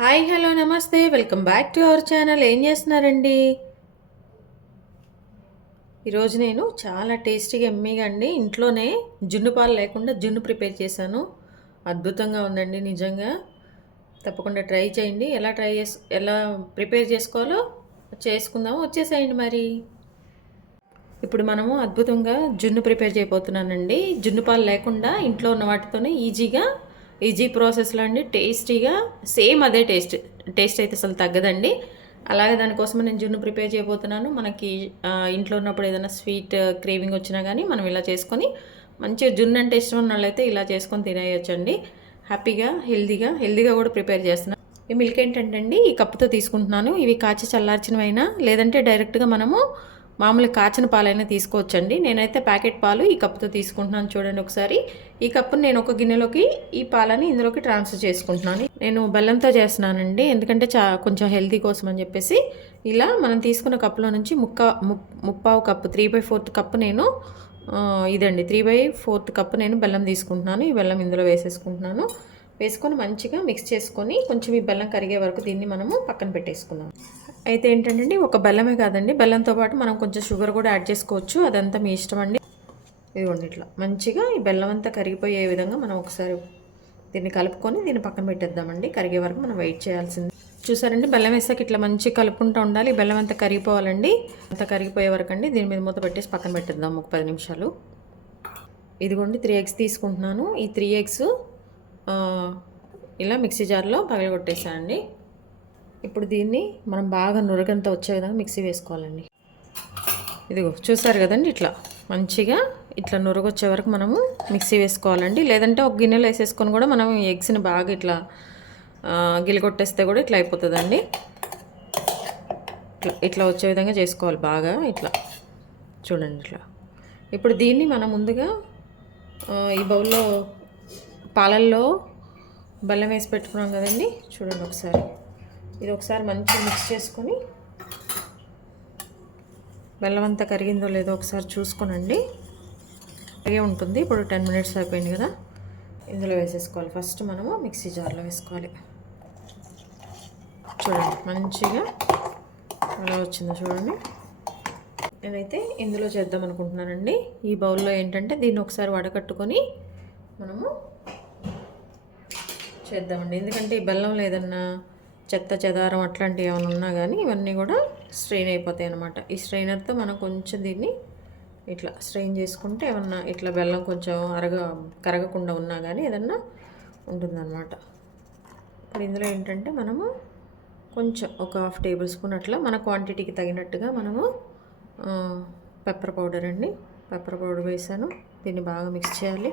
Hi hello నమస్తే. Welcome back to our channel. ఏం చేస్తున్నారండి? ఈరోజు నేను చాలా టేస్టీగా ఎమ్మీగా అండి. ఇంట్లోనే జున్ను పాలు లేకుండా జున్ను ప్రిపేర్ చేశాను. అద్భుతంగా ఉందండి నిజంగా. తప్పకుండా ట్రై చేయండి. ఎలా ట్రై చేసు ఎలా ప్రిపేర్ చేసుకోవాలో చేసుకుందాము. వచ్చేసేయండి మరి. ఇప్పుడు మనము అద్భుతంగా జున్ను ప్రిపేర్ చేయబోతున్నానండి. జున్ను పాలు లేకుండా ఇంట్లో ఉన్న వాటితోనే ఈజీగా ఈజీ ప్రాసెస్లో అండి. టేస్టీగా సేమ్ అదే టేస్ట్. టేస్ట్ అయితే అసలు తగ్గదండి. అలాగే దానికోసం నేను జున్ను ప్రిపేర్ చేయబోతున్నాను. మనకి ఇంట్లో ఉన్నప్పుడు ఏదైనా స్వీట్ క్రేవింగ్ వచ్చినా కానీ మనం ఇలా చేసుకొని మంచిగా జున్ను అంటే ఇష్టం ఉన్న వాళ్ళైతే ఇలా చేసుకొని తినేయొచ్చండి. హ్యాపీగా హెల్దీగా హెల్దీగా కూడా ప్రిపేర్ చేస్తున్నాను ఈ మిల్క్ ఏంటంటే అండి ఈ కప్పుతో తీసుకుంటున్నాను. ఇవి కాచి చల్లార్చినవైనా లేదంటే డైరెక్ట్గా మనము మామూలు కాచిన పాలైనా తీసుకోవచ్చండి. నేనైతే ప్యాకెట్ పాలు ఈ కప్పుతో తీసుకుంటున్నాను చూడండి ఒకసారి. ఈ కప్పును నేను ఒక గిన్నెలోకి ఈ పాలని ఇందులోకి ట్రాన్స్ఫర్ చేసుకుంటున్నాను. నేను బెల్లంతో చేస్తున్నానండి. ఎందుకంటే చా కొంచెం హెల్తీ కోసం అని చెప్పేసి. ఇలా మనం తీసుకున్న కప్పులో నుంచి ముక్క ముప్- ముప్పావు cup three by fourth cup నేను ఇదండి. త్రీ బై ఫోర్త్ కప్పు నేను బెల్లం తీసుకుంటున్నాను. ఈ బెల్లం ఇందులో వేసేసుకుంటున్నాను. వేసుకొని మంచిగా మిక్స్ చేసుకొని కొంచెం ఈ బెల్లం కరిగే వరకు దీన్ని మనము పక్కన పెట్టేసుకుందాం. అయితే ఏంటంటే ఒక బెల్లమే కాదండి. బెల్లంతో పాటు మనం కొంచెం షుగర్ కూడా యాడ్ చేసుకోవచ్చు. అదంతా మీ ఇష్టం అండి. ఇదిగోండి ఇట్లా. మంచిగా ఈ బెల్లం అంతా కరిగిపోయే విధంగా మనం ఒకసారి దీన్ని కలుపుకొని దీన్ని పక్కన పెట్టేద్దామండి. కరిగే వరకు మనం వెయిట్ చేయాల్సింది. చూసారండి బెల్లం వేసాక ఇట్లా మంచి కలుపుకుంటూ ఉండాలి. ఈ బెల్లం అంతా కరిగిపోవాలండి. అంతా కరిగిపోయే వరకు అండి దీని మీద మూత పెట్టేసి పక్కన పెట్టేద్దాం ఒక పది నిమిషాలు. ఇదిగోండి త్రీ ఎగ్స్ తీసుకుంటున్నాను. ఈ త్రీ ఎగ్స్ ఇలా మిక్సీ జార్లో పగలగొట్టేసానండి ఇప్పుడు దీన్ని మనం బాగా నురగంతా వచ్చే విధంగా మిక్సీ వేసుకోవాలండి. ఇదిగో చూసారు కదండి ఇట్లా? మంచిగా ఇట్లా నురగొచ్చే వరకు మనము మిక్సీ వేసుకోవాలండి. లేదంటే ఒక గిన్నెలో వేసేసుకొని కూడా మనం ఎగ్స్ని బాగా ఇట్లా గిలిగొట్టేస్తే కూడా ఇట్లా అయిపోతుందండి. ఇట్లా ఇట్లా వచ్చే విధంగా చేసుకోవాలి బాగా ఇట్లా. చూడండి ఇట్లా. ఇప్పుడు దీన్ని మనం ముందుగా ఈ బౌల్లో పాలల్లో బెల్లం వేసి పెట్టుకున్నాం కదండి. చూడండి ఒకసారి. ఇది ఒకసారి మంచిగా మిక్స్ చేసుకొని బెల్లం అంతా కరిగిందో లేదో ఒకసారి చూసుకోనండి. అలాగే ఉంటుంది. ఇప్పుడు టెన్ మినిట్స్ అయిపోయింది కదా. ఇందులో వేసేసుకోవాలి. ఫస్ట్ మనము మిక్సీ జార్లో వేసుకోవాలి. చూడండి మంచిగా అలా వచ్చిందో చూడండి. నేనైతే ఇందులో చేద్దాం అనుకుంటున్నానండి. ఈ బౌల్లో ఏంటంటే దీన్ని ఒకసారి వడకట్టుకొని మనము చేద్దామండి. ఎందుకంటే ఈ బెల్లం లేదన్నా చెత్త చెదారం అట్లాంటివి ఏమైనా ఉన్నా కానీ ఇవన్నీ కూడా స్ట్రెయిన్ అయిపోతాయి అన్నమాట. ఈ స్ట్రెయినర్తో మనం కొంచెం దీన్ని ఇట్లా స్ట్రెయిన్ చేసుకుంటే ఏమన్నా ఇట్లా బెల్లం కొంచెం అరగ కరగకుండా ఉన్నా కానీ ఏదన్నా ఉంటుందన్నమాట. ఇప్పుడు ఇందులో ఏంటంటే మనము కొంచెం ఒక హాఫ్ టేబుల్ స్పూన్ అట్లా మన క్వాంటిటీకి తగినట్టుగా మనము పెప్పర్ పౌడర్ అండి. పెప్పర్ పౌడర్ వేసాను. దీన్ని బాగా మిక్స్ చేయాలి.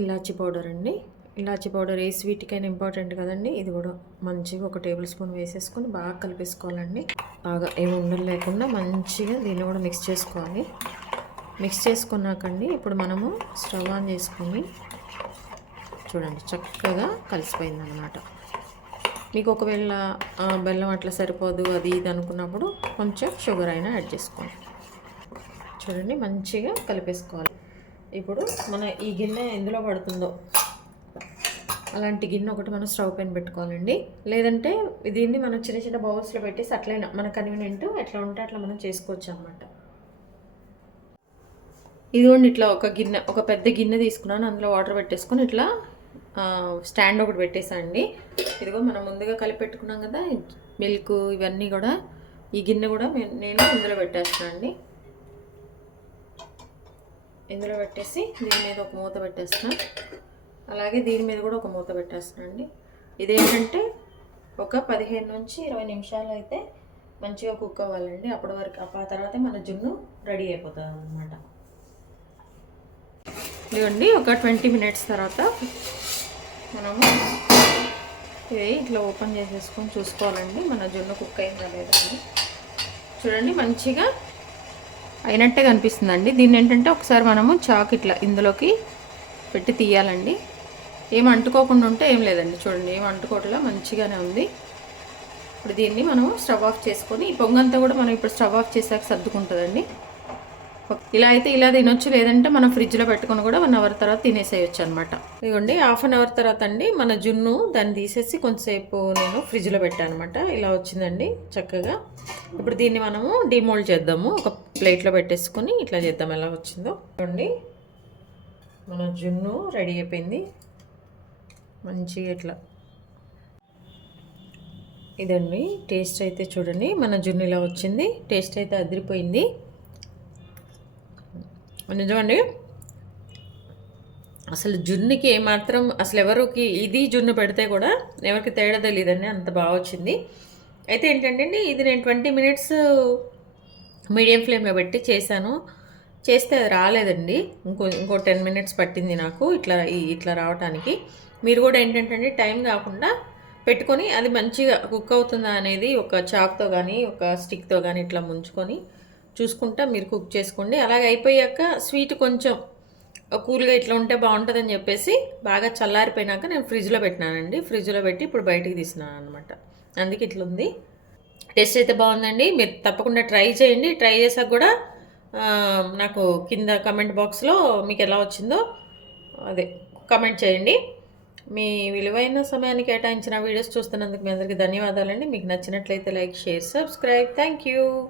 ఇలాచి పౌడర్ అండి. ఇలాచి పౌడర్ ఏ స్వీట్కైనా ఇంపార్టెంట్ కదండి. ఇది కూడా మంచిగా ఒక టేబుల్ స్పూన్ వేసేసుకొని బాగా కలిపేసుకోవాలండి. బాగా ఏమి ఉండలు లేకుండా మంచిగా దీన్ని కూడా మిక్స్ చేసుకోవాలి. మిక్స్ చేసుకున్నాకండి ఇప్పుడు మనము స్టవ్ ఆన్ చేసుకొని చూడండి చక్కగా కలిసిపోయింది అనమాట మీకు ఒకవేళ బెల్లం అట్లా సరిపోదు అది ఇది అనుకున్నప్పుడు కొంచెం షుగర్ అయినా యాడ్ చేసుకోండి. చూడండి మంచిగా కలిపేసుకోవాలి. ఇప్పుడు మన ఈ గిన్నె ఎందులో పడుతుందో అలాంటి గిన్నె ఒకటి మనం స్టవ్ పైన పెట్టుకోవాలండి. లేదంటే దీన్ని మనం చిన్న చిన్న బౌల్స్లో పెట్టేసి అట్లయినా మన కన్వీనియంట్ ఎట్లా ఉంటే అట్లా మనం చేసుకోవచ్చు అనమాట ఇదిగోండి ఇట్లా ఒక గిన్నె ఒక పెద్ద గిన్నె తీసుకున్నాను. అందులో వాటర్ పెట్టేసుకొని ఇట్లా స్టాండ్ ఒకటి పెట్టేసాండి ఇదిగో మనం ముందుగా కలిపి పెట్టుకున్నాం కదా మిల్క్ ఇవన్నీ కూడా. ఈ గిన్నె కూడా నేను ఇందులో పెట్టేస్తాను అండి. ఇందులో పెట్టేసి దీని మీద ఒక మూత పెట్టేస్తున్నాను అలాగే దీని మీద కూడా ఒక మూత పెట్టేస్తానండి. ఇదేంటంటే ఒక పదిహేను నుంచి ఇరవై నిమిషాలు అయితే మంచిగా కుక్ అవ్వాలండి. అప్పటి వరకు ఆ తర్వాత మన జున్ను రెడీ అయిపోతుంది అనమాట ఇదిగోండి ఒక ట్వంటీ మినిట్స్ తర్వాత మనము ఇది ఇట్లా ఓపెన్ చేసేసుకొని చూసుకోవాలండి. మన జున్ను కుక్ అయిందా లేదా అని. చూడండి మంచిగా అయినట్టే కనిపిస్తుందండి. దీన్ని ఏంటంటే ఒకసారి మనము చాక్ ఇట్లా ఇందులోకి పెట్టి తీయాలండి. ఏం అంటుకోకుండా ఉంటే ఏం లేదండి. చూడండి ఏం అంటుకోవట్లా మంచిగానే ఉంది. ఇప్పుడు దీన్ని మనం స్టవ్ ఆఫ్ చేసుకొని ఈ పొంగంతా కూడా మనం ఇప్పుడు స్టవ్ ఆఫ్ చేసాక సర్దుకుంటుందండి. ఇలా అయితే ఇలా తినొచ్చు లేదంటే మనం ఫ్రిడ్జ్లో పెట్టుకుని కూడా వన్ అవర్ తర్వాత తినేసేయచ్చు అనమాట ఇదిగోండి హాఫ్ అన్ అవర్ తర్వాత అండి మన జున్ను దాన్ని తీసేసి కొంతసేపు నేను ఫ్రిడ్జ్లో పెట్టాను అనమాట ఇలా వచ్చిందండి చక్కగా. ఇప్పుడు దీన్ని మనము డిమోల్డ్ చేద్దాము. ఒక ప్లేట్లో పెట్టేసుకొని ఇట్లా చేద్దాం ఎలా వచ్చిందో. చూడండి మన జున్ను రెడీ అయిపోయింది. మంచిగా ఇట్లా. ఇదండి టేస్ట్ అయితే చూడండి. మన జున్ను ఇలా వచ్చింది. టేస్ట్ అయితే అదిరిపోయింది. నిజమండి? అసలు జున్నుకి ఏమాత్రం అసలు ఎవరికి ఇది జున్ను పెడితే కూడా ఎవరికి తేడా తెలియదండి అంత బాగా వచ్చింది. అయితే ఏంటంటే అండి, ఇది నేను ట్వంటీ మినిట్స్ మీడియం ఫ్లేమ్లో పెట్టి చేశాను. చేస్తే అది రాలేదండి. ఇంకో ఇంకో టెన్ మినిట్స్ పట్టింది నాకు ఇట్లా ఇట్లా రావటానికి. మీరు కూడా ఏంటంటే అండి, టైం కాకుండా పెట్టుకొని అది మంచిగా కుక్ అవుతుందా అనేది ఒక చాక్తో కానీ ఒక స్టిక్తో కానీ ఇట్లా ముంచుకొని చూసుకుంటా మీరు కుక్ చేసుకోండి. అలాగే అయిపోయాక స్వీట్ కొంచెం కూల్గా ఇట్లా ఉంటే బాగుంటుందని చెప్పేసి బాగా చల్లారిపోయినాక నేను ఫ్రిడ్జ్లో పెట్టినానండి. ఫ్రిడ్జ్లో పెట్టి ఇప్పుడు బయటికి తీసినాను అనమాట అందుకే ఇట్లా ఉంది టేస్ట్ అయితే బాగుందండి. మీరు తప్పకుండా ట్రై చేయండి. ట్రై చేసాక కూడా నాకు కింద కమెంట్ బాక్స్లో మీకు ఎలా వచ్చిందో అదే కమెంట్ చేయండి. మీ విలువైన సమయాన్ని కేటాయించిన వీడియోస్ చూస్తున్నందుకు మీ అందరికీ ధన్యవాదాలండి. మీకు నచ్చినట్లయితే like share subscribe. Thank you.